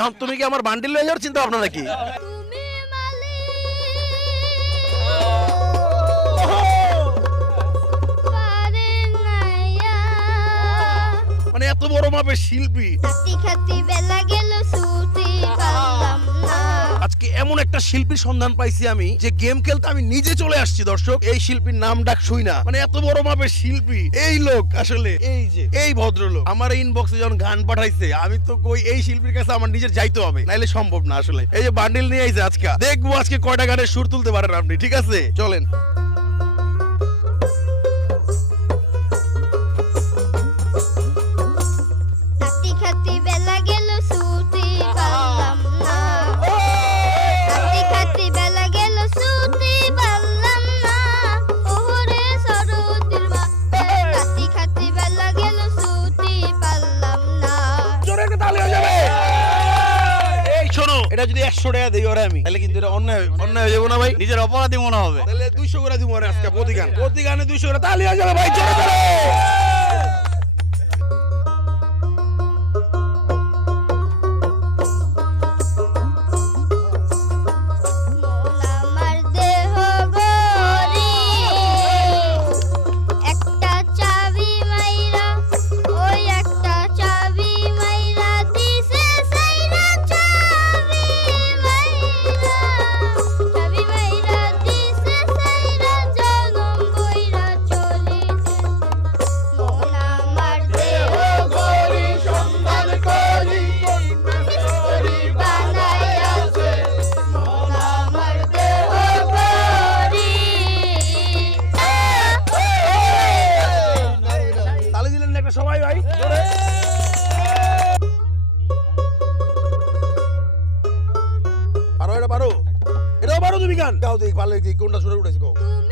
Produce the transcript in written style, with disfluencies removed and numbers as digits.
এখন তুমি কি আমার বান্ডিল লয়ে যাওয়ার চিন্তা ভাবনা নাকি? তুমি মালিক পারেন নাইয়া মানে এত বড় মাপের শিল্পী, খাতি খাতি বেলা গেল ছুটি পারলাম না। আজকে এমন একটা শিল্পীর সন্ধান পাইছি আমি, যে গেম খেলতে আমি নিজে চলে আসছি। দর্শক, এই শিল্পীর নাম ডাক শুই না, মানে এত বড় মাপের শিল্পী এই লোক। আসলে এই যে এই ভদ্রলোক আমার ইনবক্সে যখন গান পাঠাইছে, আমি তো কই এই শিল্পীর কাছে আমার নিজের যাইতে হবে, নাইলে সম্ভব না। আসলে এই যে বান্ডিল নিয়ে আইছে আজকে, দেখবো আজকে কয়টা গানের সুর তুলতে পারেন আপনি। ঠিক আছে, চলেন। খাতি খাতি বেলা গেল ছুটি পারলাম না। খাতি খাতি বেলা গেল ছুটি পারলাম না। ওরে সরোদের মাঠে খাতি খাতি বেলা গেল ছুটি পারলাম না। জোরে একটা তালি হয়ে যাবে। এই শোনো, এটা যদি 100 টাকা দেই ওরে আমি, তাহলে কিন্তু এটা অন্যায় হয়ে যাবো না ভাই? নিজের অপরাধী মনে হবে। তাহলে 200 করে দিব ওরে আজকে প্রতি গানে 200 করে তালি হয়ে যাবে ভাই। জোরে জোরে। মন আমার দেহ গরি একটা চাবি মাইরা, ওই একটা চাবি মাইরা দিছে সাইরা। চাবি মাইরা দিছে সাইরা, জনম বইরা চলিছে। মন আমার দেহ গরি সন্ধান করি মিস্ত্রি বানাইয়াছে। মন আমার দেহ গরি তালি দিলেন না একটা সবাই ভাই? জোরে। পারো, এটা পারো, এটাও পারো তুমি গান গাও। দেখ ভালো, কোনটা সুরে উঠেছে গাও। তুমি